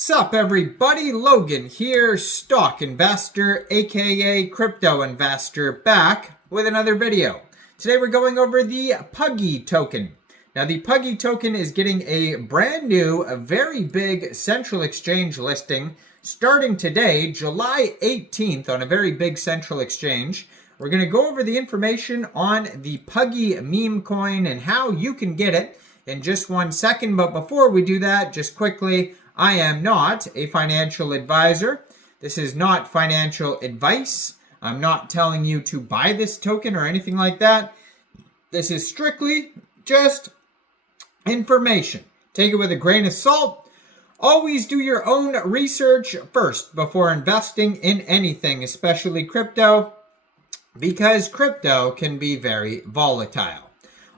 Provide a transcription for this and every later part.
Sup everybody, Logan here, stock investor, aka crypto investor, back with another video. Today we're going over the Puggy token. Now the Puggy token is getting a brand new, a very big central exchange listing starting today, July 18th, on a very big central exchange. We're going to go over the information on the Puggy Memecoin and how you can get it in just 1 second. But before we do that, just quickly, I am not a financial advisor. This is not financial advice. I'm not telling you to buy this token or anything like that. This is strictly just information. Take it with a grain of salt. Always do your own research first before investing in anything, especially crypto, because crypto can be very volatile.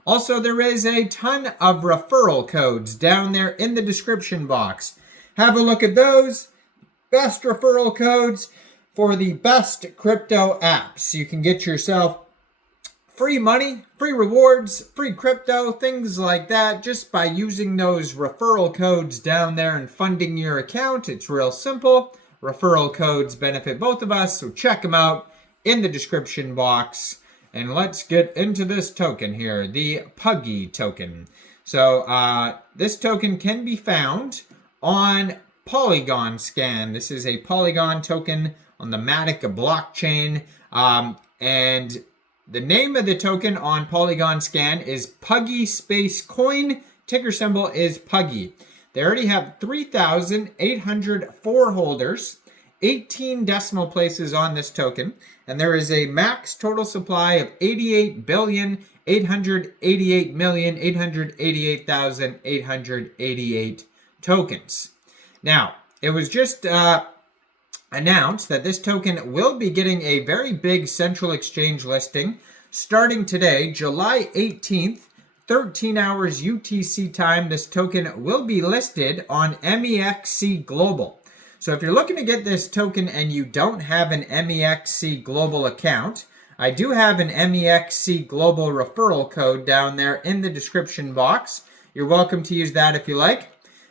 Also, there is a ton of referral codes down there in the description box. Have a look at those. Best referral codes for the best crypto apps. You can get yourself free money, free rewards, free crypto, things like that, just by using those referral codes down there and funding your account. It's real simple. Referral codes benefit both of us, so check them out in the description box. And let's get into this token here, the Puggy token. So this token can be found on Polygon scan. This is a Polygon token on the Matic blockchain. And the name of the token on Polygon scan is Puggy Space Coin. Ticker symbol is Puggy. They already have 3,804 holders, 18 decimal places on this token, and there is a max total supply of 88,888,888,888 tokens. Now, it was just announced that this token will be getting a very big central exchange listing starting today, July 18th, 13 hours UTC time. This token will be listed on Mexc Global. So if you're looking to get this token and you don't have an Mexc Global account, I do have an Mexc Global referral code down there in the description box. You're welcome to use that if you like.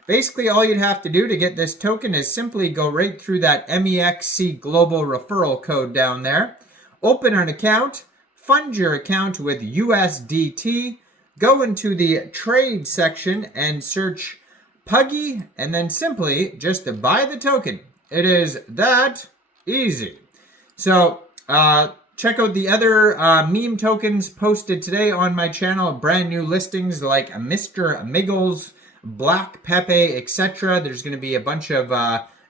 Basically, all you'd have to do to get this token is simply go right through that Mexc Global referral code down there, open an account, fund your account with USDT, go into the trade section and search Puggy, and then simply just to buy the token. It is that easy. So check out the other meme tokens posted today on my channel, brand new listings like Mr. Miggles, Black Pepe, etc. There's going to be a bunch of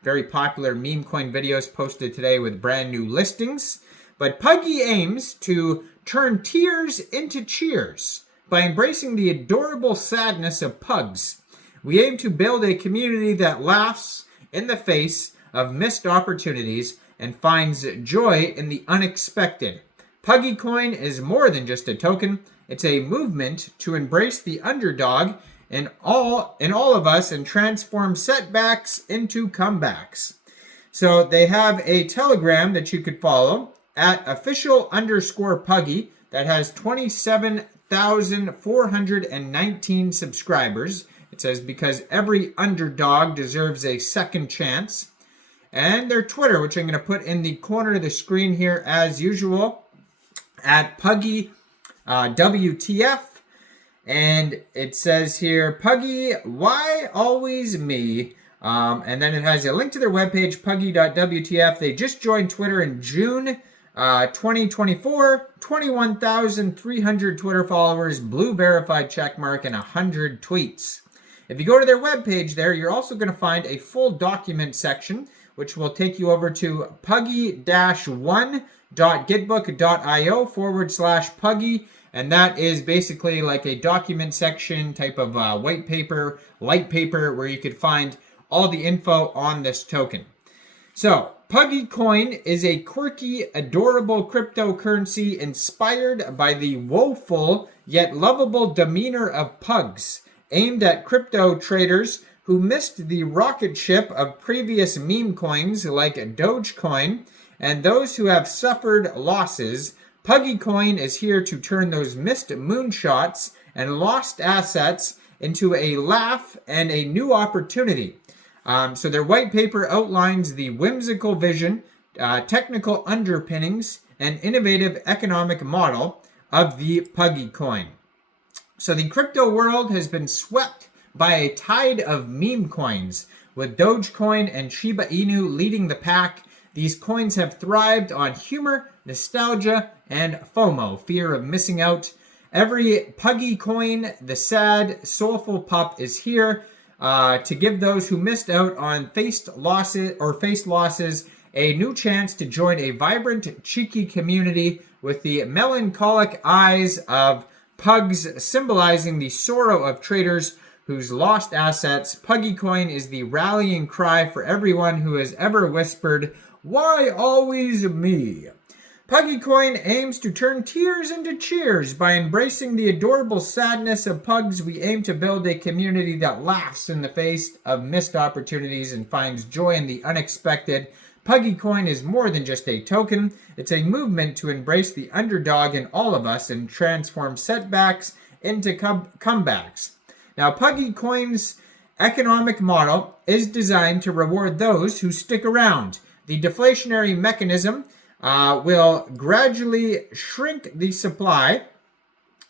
very popular meme coin videos posted today with brand new listings. But Puggy aims to turn tears into cheers by embracing the adorable sadness of pugs. We aim to build a community that laughs in the face of missed opportunities and finds joy in the unexpected. Puggy Coin is more than just a token. It's a movement to embrace the underdog in all of us and transform setbacks into comebacks. So they have a Telegram that you could follow at official_Puggy that has 27,419 subscribers. It says because every underdog deserves a second chance. And their Twitter, which I'm going to put in the corner of the screen here as usual, at Puggy WTF. And it says here, Puggy, why always me? And then it has a link to their webpage, puggy.wtf. They just joined Twitter in June 2024, 21,300 Twitter followers, blue verified checkmark, and 100 tweets. If you go to their webpage there, you're also going to find a full document section, which will take you over to puggy-1.gitbook.io/Puggy. And that is basically like a document section type of white paper, light paper, where you could find all the info on this token. So, Puggy Coin is a quirky, adorable cryptocurrency inspired by the woeful yet lovable demeanor of pugs, aimed at crypto traders who missed the rocket ship of previous meme coins like Dogecoin, and those who have suffered losses. Puggy Coin is here to turn those missed moonshots and lost assets into a laugh and a new opportunity. So their white paper outlines the whimsical vision, technical underpinnings, and innovative economic model of the Puggy coin. So the crypto world has been swept by a tide of meme coins, with Dogecoin and Shiba Inu leading the pack. These coins have thrived on humor, nostalgia, and FOMO, fear of missing out. Every Puggy coin, the sad, soulful pup, is here to give those who missed out on faced losses a new chance to join a vibrant, cheeky community with the melancholic eyes of pugs symbolizing the sorrow of traders whose lost assets. Puggy coin is the rallying cry for everyone who has ever whispered, "Why always me?" Puggy coin aims to turn tears into cheers. By embracing the adorable sadness of pugs, we aim to build a community that laughs in the face of missed opportunities and finds joy in the unexpected. Puggy coin is more than just a token. It's a movement to embrace the underdog in all of us and transform setbacks into comebacks. Now, Puggy coin's economic model is designed to reward those who stick around. The deflationary mechanism will gradually shrink the supply,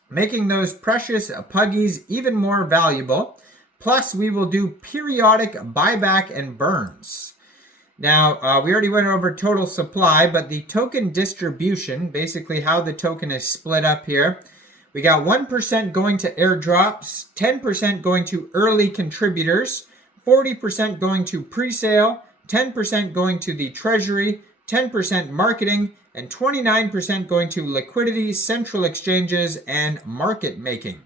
making those precious Puggies even more valuable. Plus, we will do periodic buyback and burns. Now, we already went over total supply, but the token distribution, basically how the token is split up here, we got 1% going to airdrops, 10% going to early contributors, 40% going to pre-sale, 10% going to the treasury, 10% marketing, and 29% going to liquidity, central exchanges, and market making.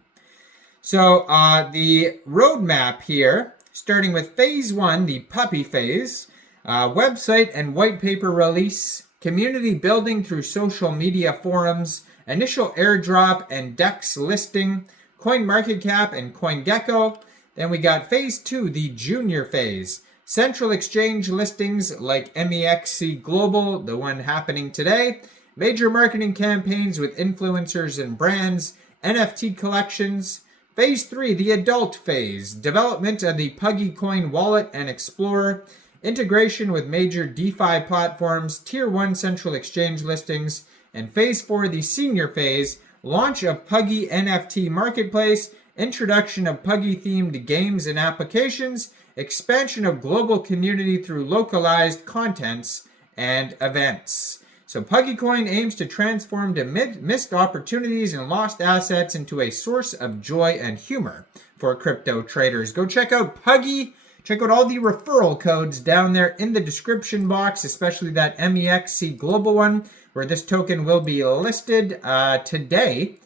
So the roadmap here, starting with phase 1, the puppy phase, website and white paper release, community building through social media forums, initial airdrop and DEX listing, CoinMarketCap and CoinGecko. Then we got phase 2, the junior phase. Central exchange listings like Mexc Global, the one happening today. Major marketing campaigns with influencers and brands. NFT collections. Phase 3, the adult phase. Development of the Puggy coin wallet and explorer. Integration with major DeFi platforms. Tier 1 central exchange listings. And phase 4, the senior phase. Launch of Puggy NFT marketplace. Introduction of Puggy-themed games and applications. Expansion of global community through localized contents and events. So Puggy coin aims to transform the missed opportunities and lost assets into a source of joy and humor for crypto traders. Go check out Puggy. Check out all the referral codes down there in the description box, especially that Mexc Global one, where this token will be listed today.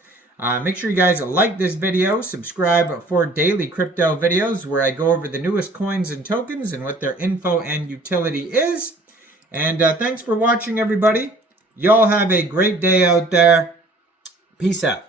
Make sure you guys like this video, subscribe for daily crypto videos where I go over the newest coins and tokens and what their info and utility is. And thanks for watching, everybody. Y'all have a great day out there. Peace out.